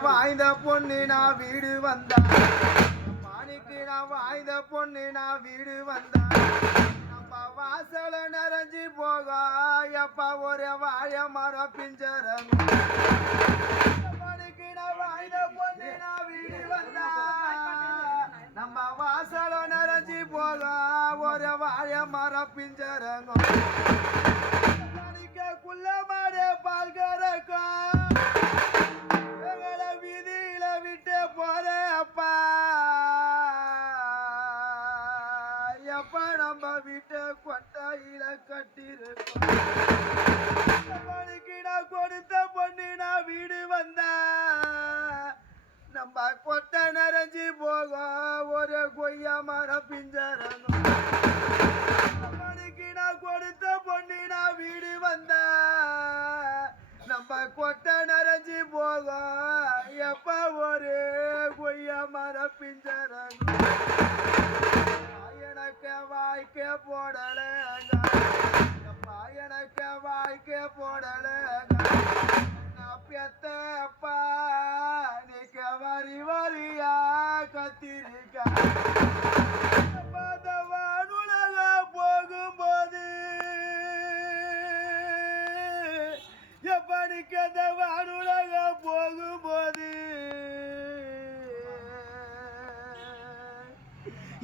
வாய்ந்த பொண்ணு நான் வீடு வந்தா மாணிக்கு நான் வாய்ந்த பொண்ணு நான் வீடு வந்தா நம்ம வாசல நிறைஞ்சி போக எப்ப ஒரு வாழ மரம் பிஞ்சரம் மாணிக்கு நான் வாய்ந்த பொண்ணு நான் வீடு வந்தா நம்ம வாசல நிறைஞ்சி போக ஒரு வாழ மரம் பிஞ்சரங்கும் மாணிக்குள்ள மாடே பால் கறக்கும் எப்ப நம்ம வீட்டை கொட்டாயில கட்டிருக்கோம் கொடுத்த பொண்ணு நான் வீடு வந்தா நம்ம கொட்டை நிறைஞ்சி போக ஒரு கொய்யா மரம் பிஞ்சரணும் நான் கொடுத்த பொண்ணு நான் வீடு வந்தா நம்ம கொட்டை நிறைஞ்சி போக எப்ப ஒரு கொய்யா மரம் பிஞ்சரணும் எனக்கு வாய்க்க போடல எனக்கு வாய்க்க போடல பெத்த அப்பா நீக்க வரி வரியா கத்திரிக்க உலக போகும்போது எப்படி கதவான் உலக போகும்போது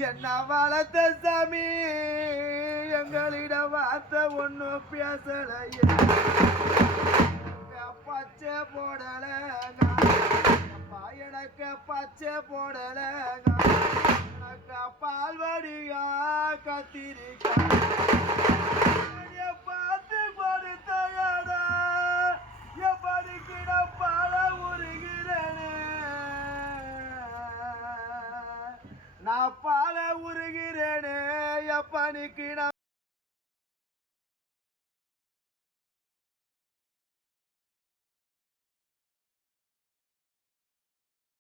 என்ன வளர்த்த சாமி எங்களிட வார்த்தை ஒன்னும் பேசலையே பச்சை போடல எனக்கு பச்சை போடல எனக்கு பால்வடியா கத்திரிக்கா பார்த்து கொடுத்தையடா எப்படி கிட பால உருகிறேனே நான் பால உருகிறேனே எப்ப நிக்கிட